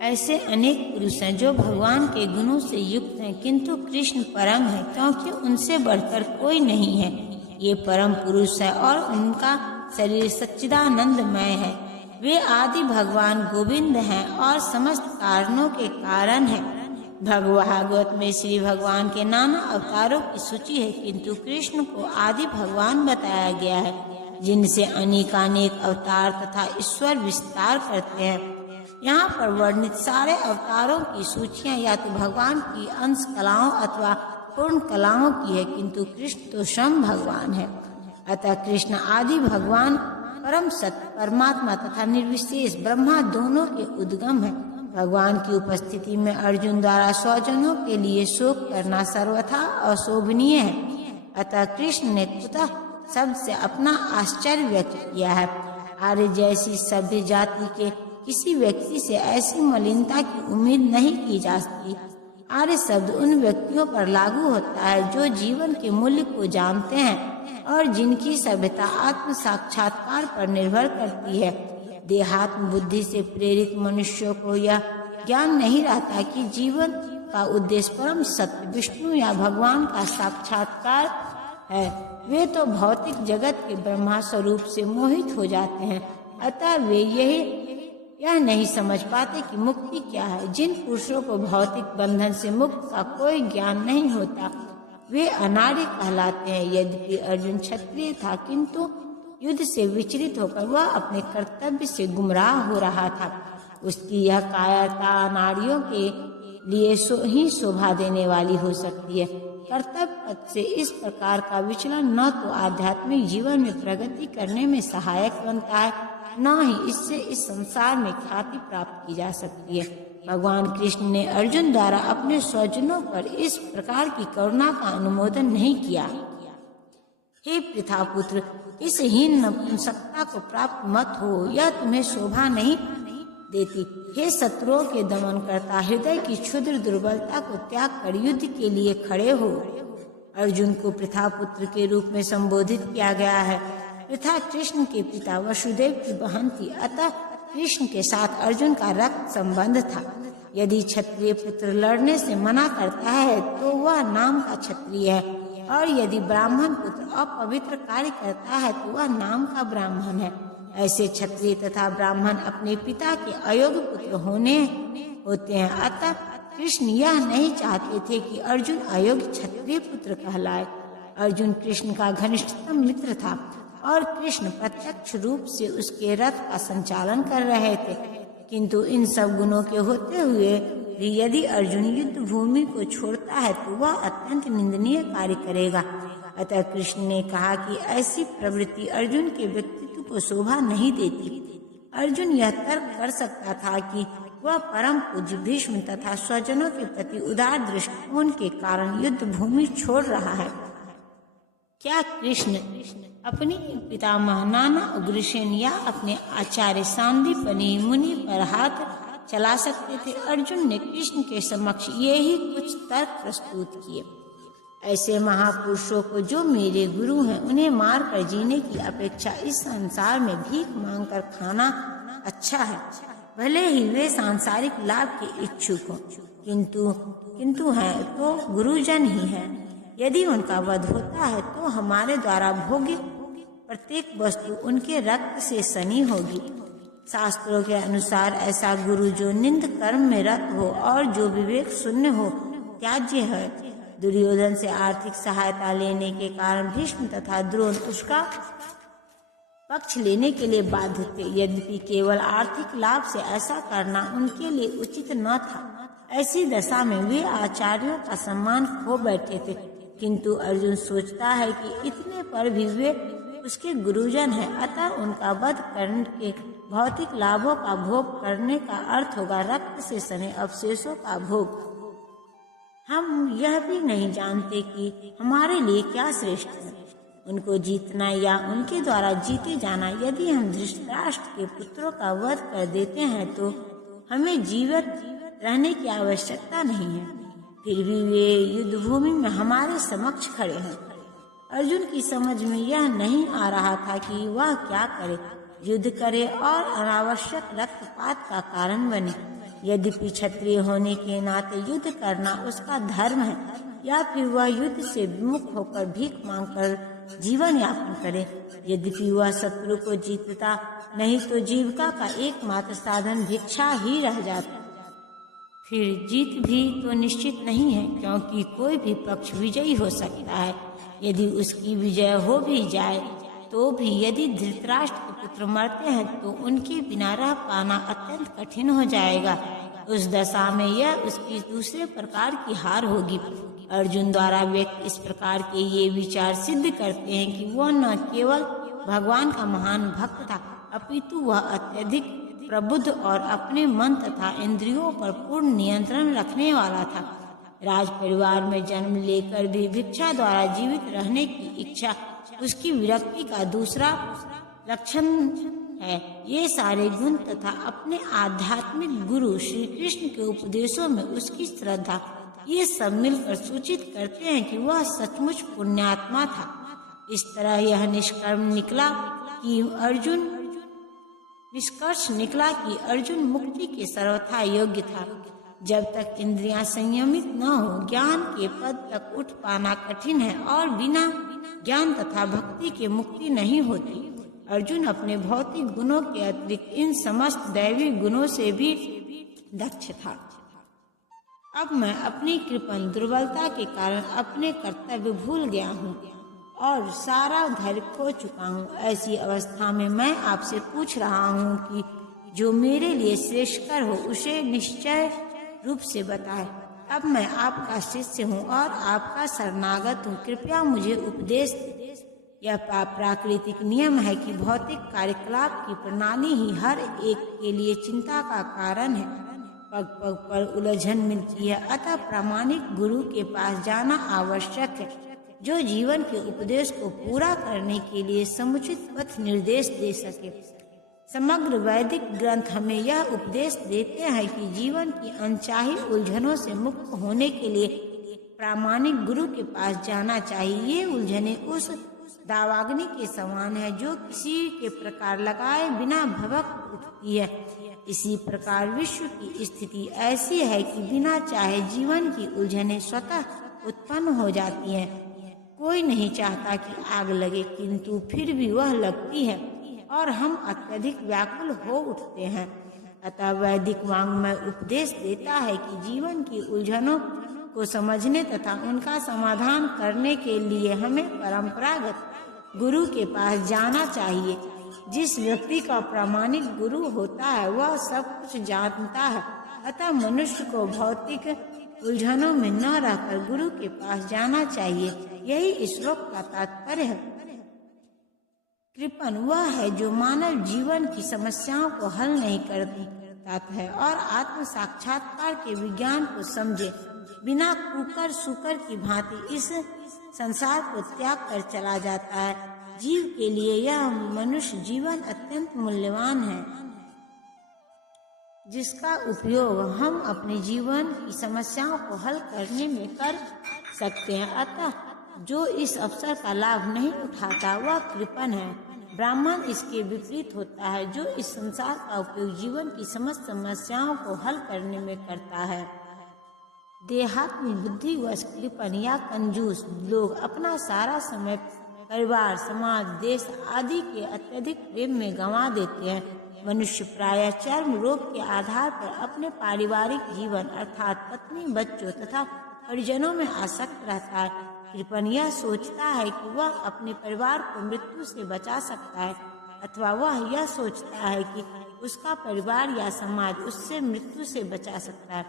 ऐसे अनेक पुरुष हैं जो भगवान के गुणों से युक्त हैं, किंतु कृष्ण परम है, क्योंकि उनसे बढ़कर कोई नहीं है। ये परम पुरुष है और उनका शरीर सच्चिदानंदमय है। वे आदि भगवान गोविंद हैं और समस्त कारणों के कारण हैं। भागवत में श्री भगवान के नाना अवतारों की सूची है, किंतु कृष्ण को आदि भगवान बताया गया है, जिनसे अनेकानेक अवतार तथा ईश्वर विस्तार करते हैं। यहाँ पर वर्णित सारे अवतारों की सूचियां या तो भगवान की अंश कलाओं अथवा पूर्ण कलाओं की है, किंतु कृष्ण तो स्वयं भगवान है। अतः कृष्ण आदि भगवान परम सत्य परमात्मा तथा निर्विशेष ब्रह्मा दोनों के उद्गम है। भगवान की उपस्थिति में अर्जुन द्वारा स्वजनों के लिए शोक करना सर्वथा अशोभनीय है। अतः कृष्ण ने स्वतः सबसे अपना आश्चर्य व्यक्त किया है। आर्य जैसी सभ्य जाति के किसी व्यक्ति से ऐसी मलिनता की उम्मीद नहीं की जा सकती। आर्य शब्द उन व्यक्तियों पर लागू होता है जो जीवन के मूल्य को जानते हैं और जिनकी सभ्यता आत्म साक्षात्कार पर निर्भर करती है। देहात्म बुद्धि से प्रेरित मनुष्यों को यह ज्ञान नहीं रहता कि जीवन का उद्देश्य परम सत्य विष्णु या भगवान का साक्षात्कार है। वे तो भौतिक जगत के ब्रह्मा स्वरूप से मोहित हो जाते हैं। अतः वे यह नहीं समझ पाते कि मुक्ति क्या है। जिन पुरुषों को भौतिक बंधन से मुक्त का कोई ज्ञान नहीं होता, वे अनार्य कहलाते हैं। यद्यपि अर्जुन क्षत्रिय था, किंतु युद्ध से विचलित होकर वह अपने कर्तव्य से गुमराह हो रहा था। उसकी यह कायरता अनार्यों के लिए ही शोभा देने वाली हो सकती है। कर्तव्य पथ से इस प्रकार का विचलन न तो आध्यात्मिक जीवन में प्रगति करने में सहायक बनता है, न ही इससे इस संसार में ख्याति प्राप्त की जा सकती है। भगवान कृष्ण ने अर्जुन द्वारा अपने स्वजनों पर इस प्रकार की करुणा का अनुमोदन नहीं किया। हे पृथा पुत्र, इस हीन नपुंसकता को प्राप्त मत हो, यह तुम्हें शोभा नहीं देती। हे शत्रुओं के दमन करता, हृदय की क्षुद्र दुर्बलता को त्याग कर युद्ध के लिए खड़े हो। अर्जुन को पृथा पुत्र के रूप में संबोधित किया गया है। पृथा कृष्ण के पिता वसुदेव की बहन थी, अतः कृष्ण के साथ अर्जुन का रक्त संबंध था। यदि क्षत्रिय पुत्र लड़ने से मना करता है तो वह नाम का क्षत्रिय है, और यदि ब्राह्मण पुत्र अपवित्र कार्य करता है तो वह नाम का ब्राह्मण है। ऐसे क्षत्रिय तथा ब्राह्मण अपने पिता के अयोग्य पुत्र होते हैं। अतः कृष्ण यह नहीं चाहते थे कि अर्जुन अयोग्य क्षत्रिय पुत्र कहलाए। अर्जुन कृष्ण का घनिष्ठतम मित्र था और कृष्ण प्रत्यक्ष रूप से उसके रथ का संचालन कर रहे थे, किंतु इन सब गुणों के होते हुए भी यदि अर्जुन युद्ध भूमि को छोड़ता है तो वह अत्यंत निंदनीय कार्य करेगा। अतः कृष्ण ने कहा कि ऐसी प्रवृत्ति अर्जुन के व्यक्तित्व को शोभा नहीं देती। अर्जुन यह तर्क कर सकता था कि वह परम पूज्य भीष्म तथा स्वजनों के प्रति उदार दृष्टिकोण के कारण युद्ध भूमि छोड़ रहा है। क्या कृष्ण अपनी पितामह नाना उग्रसेन या अपने आचार्य सांदीपनि मुनि पर हाथ चला सकते थे? अर्जुन ने कृष्ण के समक्ष ये ही कुछ तर्क प्रस्तुत किए। ऐसे महापुरुषों को जो मेरे गुरु हैं, उन्हें मार कर जीने की अपेक्षा इस संसार में भीख मांगकर खाना अच्छा है। भले ही वे सांसारिक लाभ के इच्छुक हों, किंतु हैं तो गुरुजन ही है। यदि उनका वध होता है तो हमारे द्वारा भोग्य प्रत्येक वस्तु उनके रक्त से सनी होगी। शास्त्रों के अनुसार ऐसा गुरु जो निंद कर्म में रत हो और जो विवेक शून्य हो त्याज्य है। दुर्योधन से आर्थिक सहायता लेने के कारण भीष्म तथा द्रोण उसका पक्ष लेने के लिए बाध्य थे। यद्यपि केवल आर्थिक लाभ से ऐसा करना उनके लिए उचित न था। ऐसी दशा में वे आचार्यों का सम्मान खो बैठे थे, किंतु अर्जुन सोचता है कि इतने पर भी वे उसके गुरुजन हैं, अतः उनका वध करके भौतिक लाभों का भोग करने का अर्थ होगा रक्त से सने अवशेषों का भोग। हम यह भी नहीं जानते कि हमारे लिए क्या श्रेष्ठ है, उनको जीतना या उनके द्वारा जीते जाना। यदि हम धृतराष्ट्र के पुत्रों का वध कर देते हैं तो हमें जीवित रहने की आवश्यकता नहीं है, फिर भी वे युद्ध भूमि में हमारे समक्ष खड़े हैं। अर्जुन की समझ में यह नहीं आ रहा था कि वह क्या करे, युद्ध करे और अनावश्यक रक्तपात का कारण बने। यद्यपि क्षत्रिय होने के नाते युद्ध करना उसका धर्म है, या फिर वह युद्ध से विमुख होकर भीख मांगकर जीवन यापन करे। यद्यपि वह शत्रु को जीतता नहीं तो जीविका का एकमात्र साधन भिक्षा ही रह जाता। फिर जीत भी तो निश्चित नहीं है, क्योंकि कोई भी पक्ष विजयी हो सकता है। यदि उसकी विजय हो भी जाए तो भी यदि धृतराष्ट्र के पुत्र मरते हैं तो उनके बिना रह पाना अत्यंत कठिन हो जाएगा। उस दशा में यह उसकी दूसरे प्रकार की हार होगी। अर्जुन द्वारा व्यक्त इस प्रकार के ये विचार सिद्ध करते हैं कि वह न केवल भगवान का महान भक्त था, अपितु वह अत्यधिक प्रबुद्ध और अपने मन तथा इंद्रियों पर पूर्ण नियंत्रण रखने वाला था। राज परिवार में जन्म लेकर भी भिक्षा द्वारा जीवित रहने की इच्छा उसकी विरक्ति का दूसरा लक्षण है। ये सारे गुण तथा अपने आध्यात्मिक गुरु श्री कृष्ण के उपदेशों में उसकी श्रद्धा, ये सब मिलकर सूचित करते हैं कि वह सचमुच पुण्यात्मा था। इस तरह यह निष्कर्ष निकला कि अर्जुन मुक्ति के सर्वथा योग्य था। जब तक इंद्रियां संयमित न हो, ज्ञान के पद तक उठ पाना कठिन है और बिना ज्ञान तथा भक्ति के मुक्ति नहीं होती। अर्जुन अपने भौतिक गुणों के अतिरिक्त इन समस्त दैवी गुणों से भी दक्ष था। अब मैं अपनी कृपण दुर्बलता के कारण अपने कर्तव्य भूल गया हूँ और सारा धैर्य खो चुका हूँ। ऐसी अवस्था में मैं आपसे पूछ रहा हूँ कि जो मेरे लिए श्रेष्ठकर हो उसे निश्चय रूप से बताए। अब मैं आपका शिष्य हूँ और आपका शरणागत हूँ, कृपया मुझे उपदेश दे। यह प्राकृतिक नियम है कि भौतिक कार्यकलाप की प्रणाली ही हर एक के लिए चिंता का कारण है। पग पग पर उलझन मिलती है, अतः प्रामाणिक गुरु के पास जाना आवश्यक है, जो जीवन के उपदेश को पूरा करने के लिए समुचित पथ निर्देश दे सके। समग्र वैदिक ग्रंथ हमें यह उपदेश देते हैं कि जीवन की अनचाही उलझनों से मुक्त होने के लिए प्रामाणिक गुरु के पास जाना चाहिए। ये उलझने उस दावाग्नि के समान है जो किसी के प्रकार लगाए बिना भभक उठती है। इसी प्रकार विश्व की स्थिति ऐसी है कि बिना चाहे जीवन की उलझने स्वतः उत्पन्न हो जाती हैं। कोई नहीं चाहता कि आग लगे, किंतु फिर भी वह लगती है और हम अत्यधिक व्याकुल हो उठते हैं। अतः वैदिक वाङ्मय उपदेश देता है कि जीवन की उलझनों को समझने तथा उनका समाधान करने के लिए हमें परंपरागत गुरु के पास जाना चाहिए। जिस व्यक्ति का प्रामाणिक गुरु होता है वह सब कुछ जानता है, अतः मनुष्य को भौतिक उलझनों में न रहकर गुरु के पास जाना चाहिए। यही इस श्लोक का तात्पर्य है। कृपण वह है जो मानव जीवन की समस्याओं को हल नहीं करता है और आत्म साक्षात्कार के विज्ञान को समझे बिना कुकर सुकर की भांति इस संसार को त्याग कर चला जाता है। जीव के लिए यह मनुष्य जीवन अत्यंत मूल्यवान है, जिसका उपयोग हम अपने जीवन की समस्याओं को हल करने में कर सकते हैं। अतः जो इस अवसर का लाभ नहीं उठाता वह कृपण है। ब्राह्मण इसके विपरीत होता है, जो इस संसार का उपयोग जीवन की समस्त समस्याओं को हल करने में करता है। देहात्म बुद्धिवश कृपण या कंजूस लोग अपना सारा समय परिवार, समाज, देश आदि के अत्यधिक प्रेम में गंवा देते हैं। मनुष्य प्रायः चर्म रोग के आधार पर अपने पारिवारिक जीवन अर्थात पत्नी, बच्चों तथा परिजनों में आसक्त रहता है। कृपण यह सोचता है कि वह अपने परिवार को मृत्यु से बचा सकता है, अथवा वह यह सोचता है कि उसका परिवार या समाज उससे मृत्यु से बचा सकता है।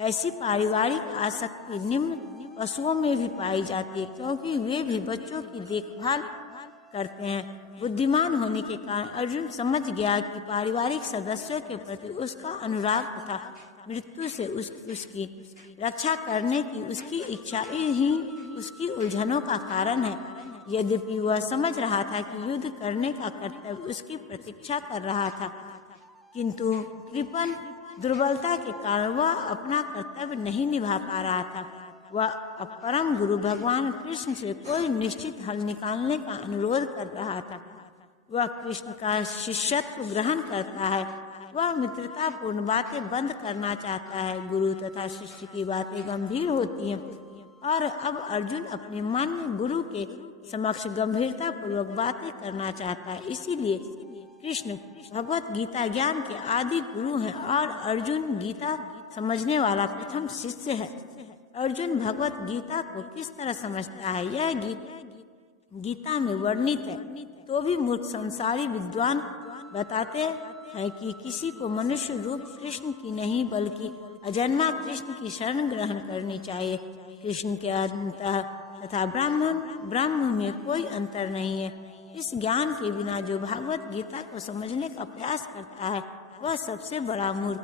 ऐसी पारिवारिक आसक्ति निम्न पशुओं में भी पाई जाती है, क्योंकि वे भी बच्चों की देखभाल करते हैं। बुद्धिमान होने के कारण अर्जुन समझ गया कि पारिवारिक सदस्यों के प्रति उसका अनुराग तथा मृत्यु से उसकी रक्षा करने की उसकी इच्छा ही उसकी उलझनों का कारण है। यद्यपि वह समझ रहा था कि युद्ध करने का कर्तव्य उसकी प्रतीक्षा कर रहा था, किंतु कृपण दुर्बलता के कारण वह अपना कर्तव्य नहीं निभा पा रहा था। वह परम गुरु भगवान कृष्ण से कोई निश्चित हल निकालने का अनुरोध कर रहा था। वह कृष्ण का शिष्यत्व ग्रहण करता है, वह मित्रतापूर्ण बातें बंद करना चाहता है। गुरु तथा शिष्य की बातें गंभीर होती हैं और अब अर्जुन अपने मान्य गुरु के समक्ष गंभीरता पूर्वक बातें करना चाहता है। इसीलिए कृष्ण भगवत गीता ज्ञान के आदि गुरु हैं और अर्जुन गीता समझने वाला प्रथम शिष्य है। अर्जुन भगवत गीता को किस तरह समझता है, यह गीता में वर्णित है। तो भी मूर्ख संसारी विद्वान बताते हैं कि किसी को मनुष्य रूप कृष्ण की नहीं बल्कि अजन्मा कृष्ण की शरण ग्रहण करनी चाहिए। कृष्ण के अंतः तथा ब्रह्म में कोई अंतर नहीं है। इस ज्ञान के बिना जो भागवत गीता को समझने का प्रयास करता है वह सबसे बड़ा मूर्ख